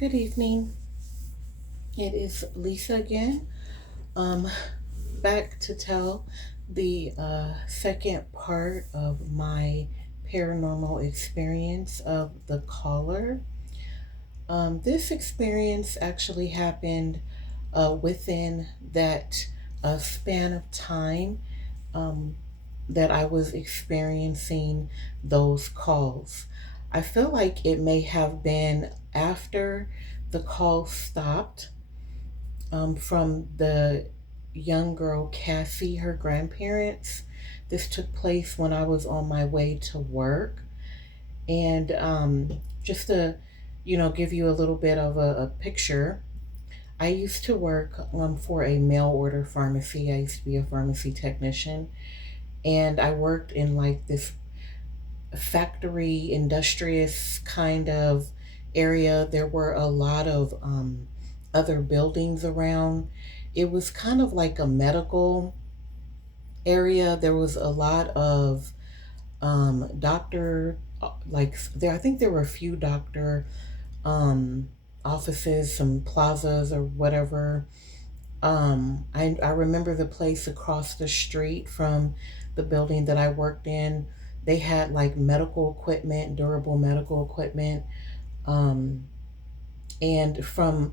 Good evening. It is Lisa again. Um, Back to tell the second part of my paranormal experience of the caller. This experience actually happened within that span of time um, that I was experiencing those calls. I feel like it may have been after the call stopped from the young girl Cassie, her grandparents. This took place when I was on my way to work. And just to, give you a little bit of a picture, I used to work for a mail order pharmacy. I used to be a pharmacy technician. And I worked in like this factory, industrious kind of area. There were a lot of other buildings around. It was kind of like a medical area. There was a lot of doctor, like there. I think there were a few doctor um, offices, some plazas or whatever. I remember the place across the street from the building that I worked in. They had like medical equipment, durable medical equipment. Um, and from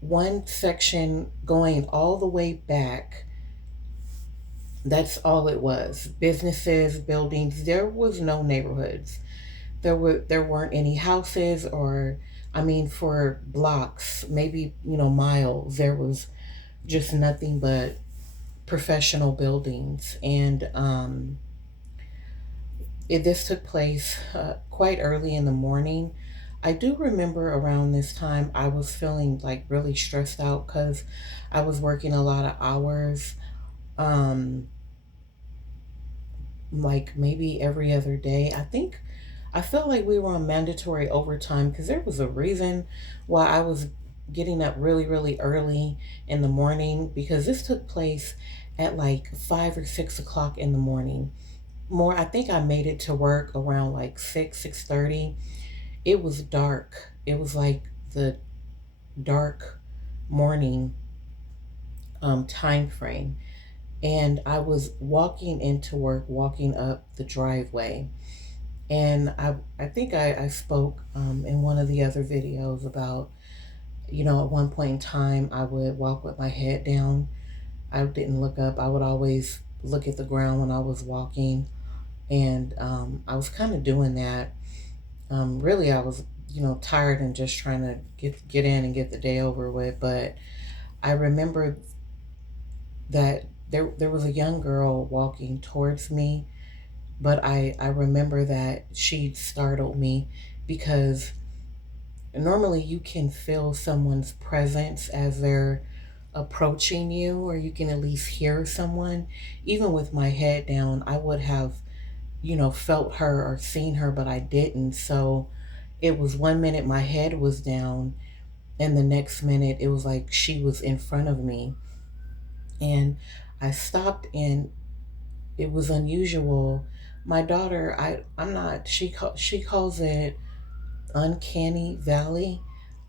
one section going all the way back, that's all it was. Businesses, buildings. There was no neighborhoods. There weren't any houses or I mean for blocks, maybe, miles. There was just nothing but professional buildings. And this took place quite early in the morning. I do remember around this time I was feeling like really stressed out because I was working a lot of hours, um, like maybe every other day. I felt like we were on mandatory overtime because there was a reason why I was getting up really, really early in the morning because this took place at like 5 or 6 o'clock in the morning. I think I made it to work around like 6:30. It was dark. It was like the dark morning time frame. And I was walking into work, walking up the driveway. And I think I spoke in one of the other videos about, at one point in time, I would walk with my head down. I didn't look up. I would always look at the ground when I was walking. And I was kind of doing that. Really, I was, tired and just trying to get in and get the day over with. But I remember that there was a young girl walking towards me, but I remember that she startled me because normally you can feel someone's presence as they're approaching you, or you can at least hear someone. Even with my head down, I would have, felt her or seen her, but I didn't. So it was one minute my head was down, and the next minute it was like she was in front of me. And I stopped, and it was unusual. My daughter, I'm not. She calls it uncanny valley.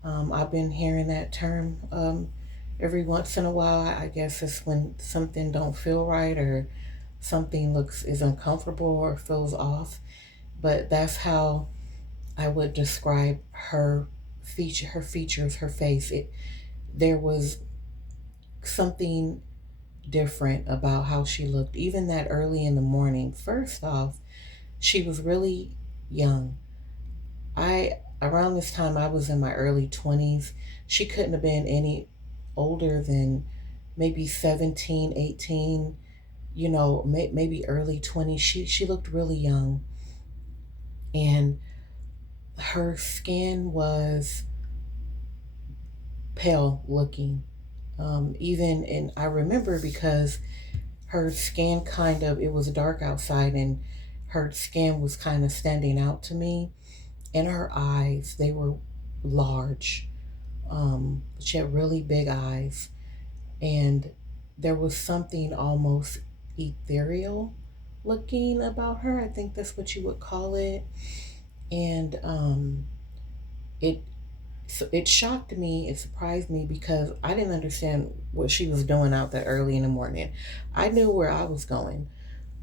I've been hearing that term every once in a while. I guess it's when something don't feel right or something looks is uncomfortable or feels off. But that's how I would describe her features, her face. There was something different about how she looked, even that early in the morning. First off, she was really young. I Around this time I was in my early 20s. She couldn't have been any older than maybe 17, 18, maybe early 20s. She looked really young, and her skin was pale looking. Even and I remember because her skin kind of it was dark outside and her skin was kind of standing out to me, and her eyes, they were large. She had really big eyes, and there was something almost ethereal looking about her. I think that's what you would call it. And it So it shocked me, it surprised me because I didn't understand what she was doing out that early in the morning. I knew where I was going,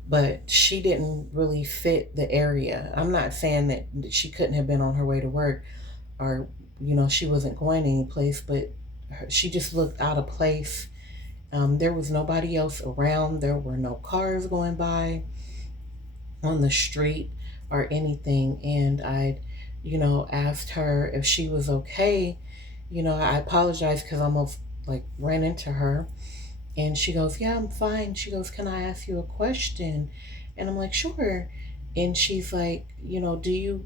but she didn't really fit the area. I'm not saying that she couldn't have been on her way to work, or she wasn't going any place, but she just looked out of place. There was nobody else around. There were no cars going by on the street or anything. And I, asked her if she was okay. I apologized because I almost like ran into her. And she goes, "Yeah, I'm fine." She goes, "Can I ask you a question?" And I'm like, "Sure." And she's like,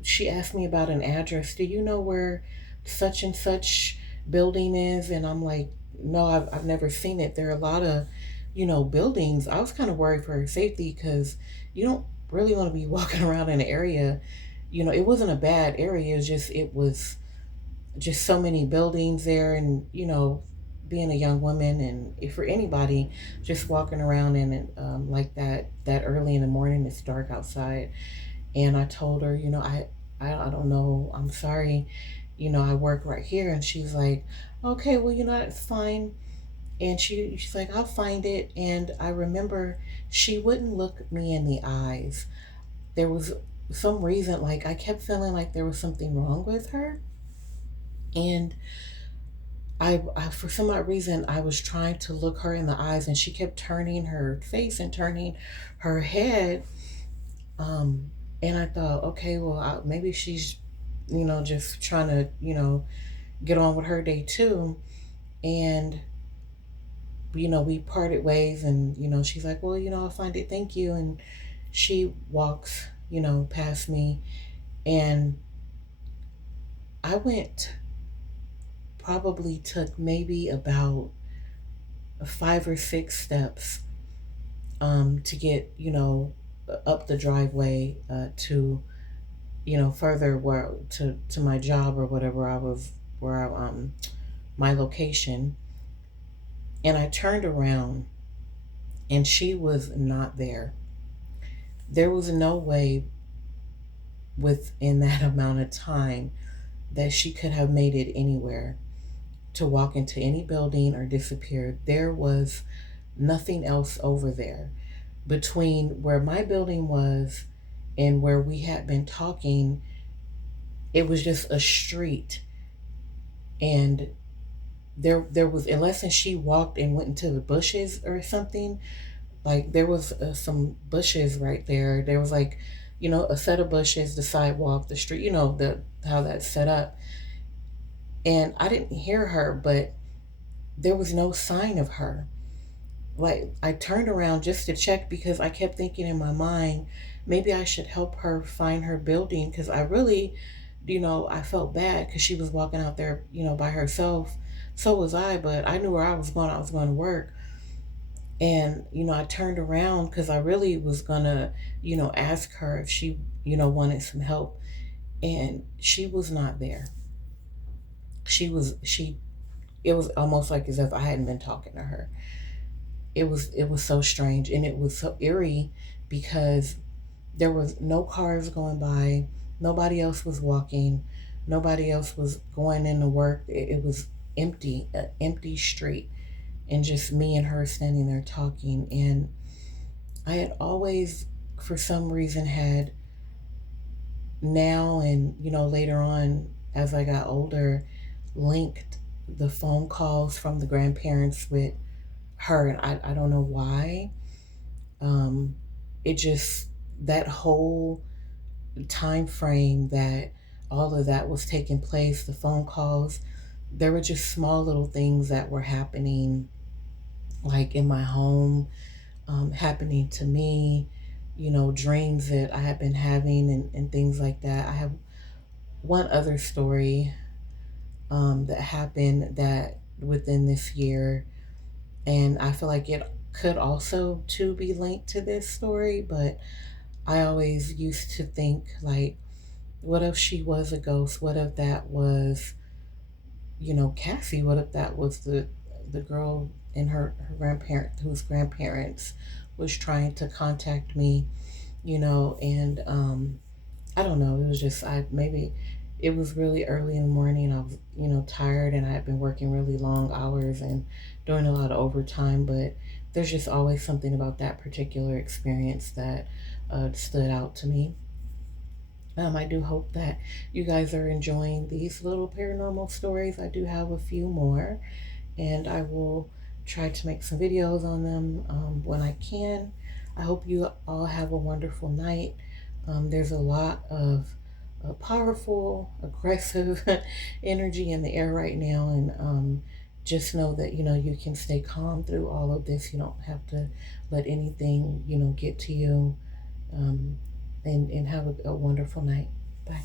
she asked me about an address. "Do you know where such and such building is?" And I'm like, "No, I've never seen it. There are a lot of, buildings." I was kind of worried for her safety because you don't really want to be walking around in an area. It wasn't a bad area. It was just so many buildings there, and being a young woman, and if for anybody just walking around in like that early in the morning, it's dark outside. And I told her, I don't know, I'm sorry, I work right here. And she's like, "Okay, well, that's fine." And she's like, "I'll find it." And I remember she wouldn't look me in the eyes. There was some reason, like I kept feeling like there was something wrong with her. And for some odd reason, I was trying to look her in the eyes, and she kept turning her face and turning her head. Um, and I thought, okay, well, maybe she's, just trying to, get on with her day too. And, we parted ways, and, she's like, "Well, I'll find it. Thank you." And she walks, past me. And I went, probably took maybe about 5 or 6 steps to get up the driveway to further where to my job or whatever I was where my location. And I turned around, and she was not there. There was no way within that amount of time that she could have made it anywhere, to walk into any building or disappear. There was nothing else over there between where my building was and where we had been talking. It was just a street. And there was, unless she walked and went into the bushes or something, like there was some bushes right there. There was like, a set of bushes, the sidewalk, the street, the how that's set up. And I didn't hear her, but there was no sign of her. Like I turned around just to check because I kept thinking in my mind, maybe I should help her find her building, because I really, I felt bad because she was walking out there, by herself. So was I, but I knew where I was going. I was going to work. And, I turned around because I really was going to, ask her if she, wanted some help. And she was not there. It was almost like as if I hadn't been talking to her. It was so strange, and it was so eerie because there was no cars going by, nobody else was walking, nobody else was going into work. It was empty, an empty street, and just me and her standing there talking. And I had always, for some reason, had now and later on as I got older, linked the phone calls from the grandparents with her. And I don't know why. um it just, that whole time frame that all of that was taking place, the phone calls, there were just small little things that were happening, like in my home, happening to me, dreams that I had been having, and things like that. I have one other story that happened that within this year, and I feel like it could also too be linked to this story. But I always used to think, like, what if she was a ghost? What if that was, Cassie? What if that was the girl and her grandparent, whose grandparents was trying to contact me? And I don't know. It was just, I maybe it was really early in the morning. I was, tired, and I had been working really long hours and doing a lot of overtime. But there's just always something about that particular experience that stood out to me. I do hope that you guys are enjoying these little paranormal stories. I do have a few more, and I will try to make some videos on them when I can. I hope you all have a wonderful night. There's a lot of powerful, aggressive energy in the air right now, and just know that you can stay calm through all of this. You don't have to let anything get to you. Um, and have a wonderful night. Bye.